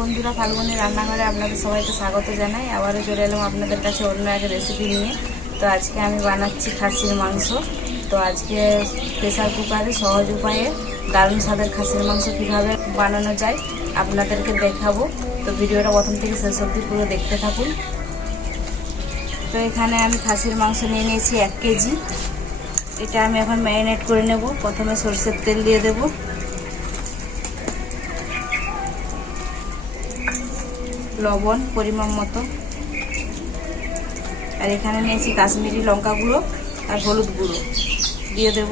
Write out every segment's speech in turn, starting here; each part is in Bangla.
বন্ধুরা, ফাল্গুনি রান্নাঘরে আপনাদের সবাইকে স্বাগত জানাই। আবারও চলে এলাম আপনাদের কাছে অন্য এক রেসিপি নিয়ে। তো আজকে আমি বানাচ্ছি খাসির মাংস। তো আজকে প্রেসার কুকারে সহজ উপায়ে দারুণ স্বাদের খাসির মাংস কীভাবে বানানো যায় আপনাদেরকে দেখাবো। তো ভিডিওটা প্রথম থেকে শেষ অবধি পুরো দেখতে থাকুন। তো এখানে আমি খাসির মাংস নিয়ে নিয়েছি 1 কেজি। এটা আমি এখন ম্যারিনেট করে নেব। প্রথমে সরষের তেল দিয়ে দেব, লবণ পরিমাণ মতো, আর এখানে নিয়েছি কাশ্মীরি লঙ্কা গুঁড়ো আর হলুদ গুঁড়ো দিয়ে দেব।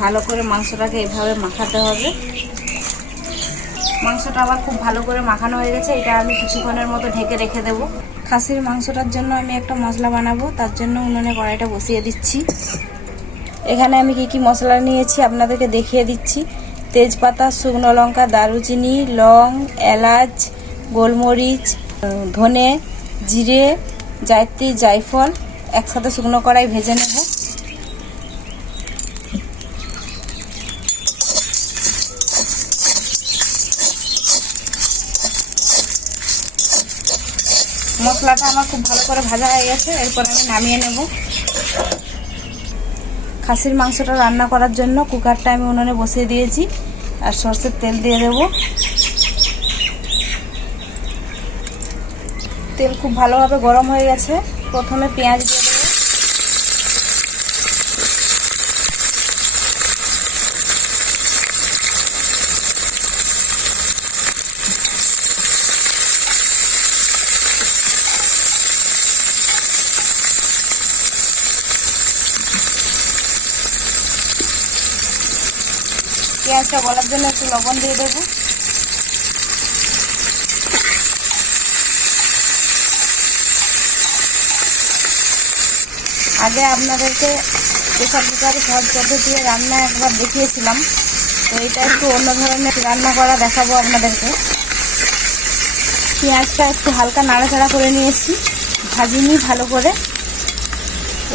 ভালো করে মাংসটাকে এভাবে মাখাতে হবে। মাংসটা আবার খুব ভালো করে মাখানো হয়ে গেছে। এটা আমি কিছুক্ষণের মতো ঢেকে রেখে দেব। খাসির মাংসটার জন্য আমি একটা মশলা বানাবো, তার জন্য উনুনে কড়াইটা বসিয়ে দিচ্ছি। এখানে আমি কি মশলা নিয়েছি আপনাদেরকে দেখিয়ে দিচ্ছি। তেজপাতা, শুকনো লঙ্কা, দারুচিনি, লং, এলাচ, গোলমরিচ, ধনে, জিরে, জায়ত্রী, জায়ফল একসাথে শুকনো কড়াই ভেজে নেব। মশলাটা আমার খুব ভালো করে ভাজা হয়ে গেছে। এরপর আমি নামিয়ে নেব। খাসির মাংসটা রান্না করার জন্য কুকারটা আমি উনুনে বসিয়ে দিয়েছি আর সরষের তেল দিয়ে দেব। তেল খুব ভালোভাবে গরম হয়ে গেছে। প্রথমে পেঁয়াজ দিয়ে দেব। পেঁয়াজটা গলার জন্য একটু লবণ দিয়ে দেবো। আগে আপনাদেরকে প্রেসার কুকারে সহজ পদ্ধতি রান্না একবার দেখিয়েছিলাম। তো এটা একটু অন্য ধরনের রান্না করা দেখাবো আপনাদেরকে। পেঁয়াজটা একটু হালকা নাড়াচাড়া করে নিয়েছি, ভাজিনি ভালো করে।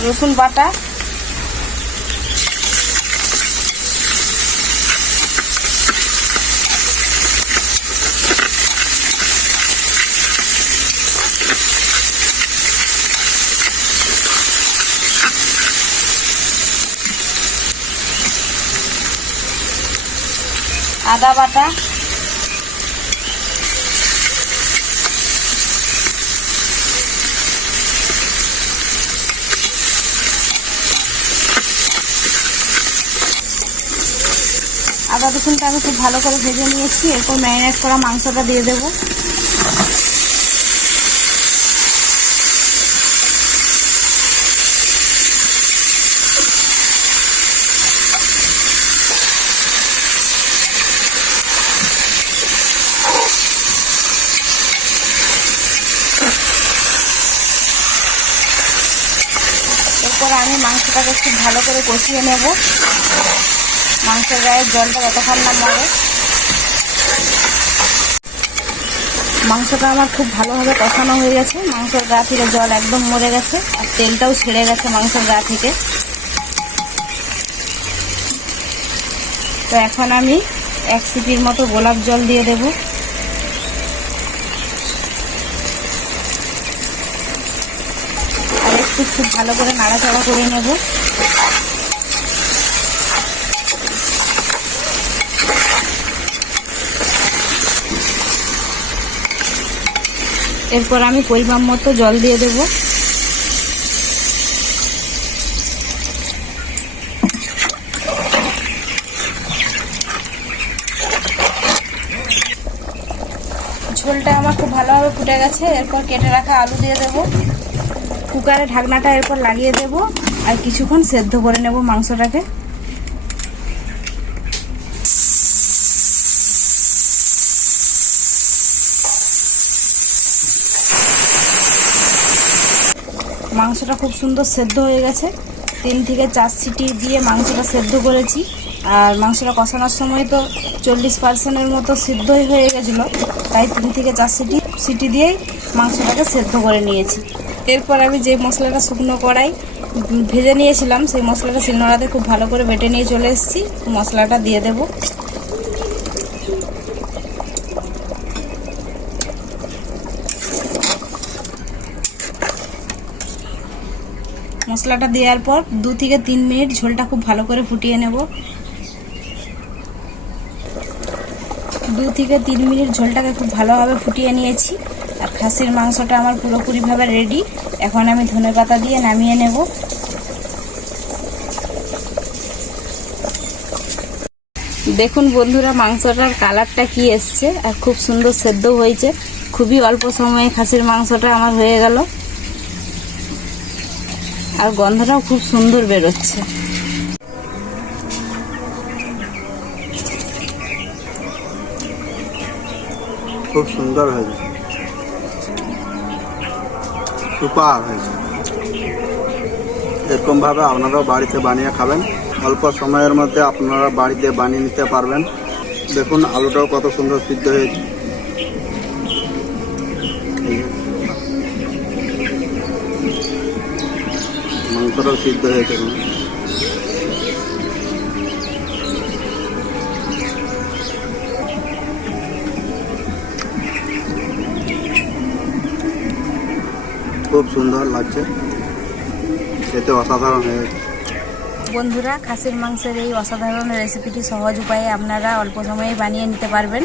রসুন বাটা, আদা বাটা, আদা রসুনটা আমি খুব ভালো করে ভেজে নিয়েছি। এরপর ম্যারিনেট করা মাংসটা দিয়ে দেবো। এরপর আমি মাংসটাকে খুব ভালো করে কষিয়ে নেব। মাংসের গায়ে জলটা যতক্ষণ না মরে। মাংসটা আমার খুব ভালোভাবে কষানো হয়ে গেছে। মাংসের গা থেকে জল একদম মরে গেছে আর তেলটাও ছেড়ে গেছে মাংসের গা থেকে। তো এখন আমি 1 সিপির মতো গোলাপ জল দিয়ে দেব। আর একটু খুব ভালো করে নাড়াচাড়া করে নেব। এরপর আমি পরিমাণ মতো জল দিয়ে দেব। ঝোলটা আমার খুব ভালোভাবে ফুটে গেছে। এরপর কেটে রাখা আলু দিয়ে দেব। কুকারে ঢাকনাটা এরপর লাগিয়ে দেব আর কিছুক্ষণ সেদ্ধ করে নেব মাংসটাকে। মাংসটা খুব সুন্দর সেদ্ধ হয়ে গেছে। 3 থেকে 4 সিটি দিয়ে মাংসটা সেদ্ধ করেছি। আর মাংসটা কষানোর সময় তো 40% মতো সিদ্ধই হয়ে গেছিলো, তাই 3 থেকে 4 সিটি দিয়েই মাংসটাকে সেদ্ধ করে নিয়েছি। এরপর আমি যে মশলাটা শুকনো কড়াই ভেজে নিয়েছিলাম, সেই মশলাটা শিলনোড়াতে খুব ভালো করে বেটে নিয়ে চলে এসেছি। মশলাটা দিয়ে দেব। মশলাটা দেওয়ার পর 2 থেকে 3 মিনিট ঝোলটা খুব ভালো করে ফুটিয়ে নেব। 2 থেকে 3 মিনিট ঝোলটাকে খুব ভালোভাবে ফুটিয়ে নিয়েছি। আর খাসির মাংসটা আমার পুরোপুরিভাবে রেডি। এখন আমি ধনেপাতা দিয়ে নামিয়ে নেব। দেখুন বন্ধুরা, মাংসটার কালারটা কি এসছে আর খুব সুন্দর সেদ্ধ হয়েছে। খুবই অল্প সময়ে খাসির মাংসটা আমার হয়ে গেল, আর গন্ধটাও খুব সুন্দর বেরোচ্ছে। খুব সুন্দর হয়েছে, সুপার হয়েছে। এরকমভাবে আপনারাও বাড়িতে বানিয়ে খাবেন। অল্প সময়ের মধ্যে আপনারা বাড়িতে বানিয়ে নিতে পারবেন। দেখুন আলুটাও কত সুন্দর সিদ্ধ হয়েছে। মাংসটাও সিদ্ধ হয়েছে। খুব সুন্দর লাগছে, খেতে অসাধারণ হয়েছে। বন্ধুরা, খাসির মাংসের এই অসাধারণ রেসিপিটি সহজ উপায়ে আপনারা অল্প সময়ে বানিয়ে নিতে পারবেন।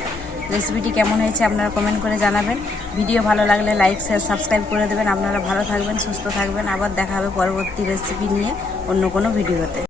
রেসিপিটি কেমন হয়েছে আপনারা কমেন্ট করে জানাবেন। ভিডিও ভালো লাগলে লাইক, শেয়ার, সাবস্ক্রাইব করে দেবেন। আপনারা ভালো থাকবেন, সুস্থ থাকবেন। আবার দেখা হবে পরবর্তী রেসিপি নিয়ে অন্য কোনো ভিডিওতে।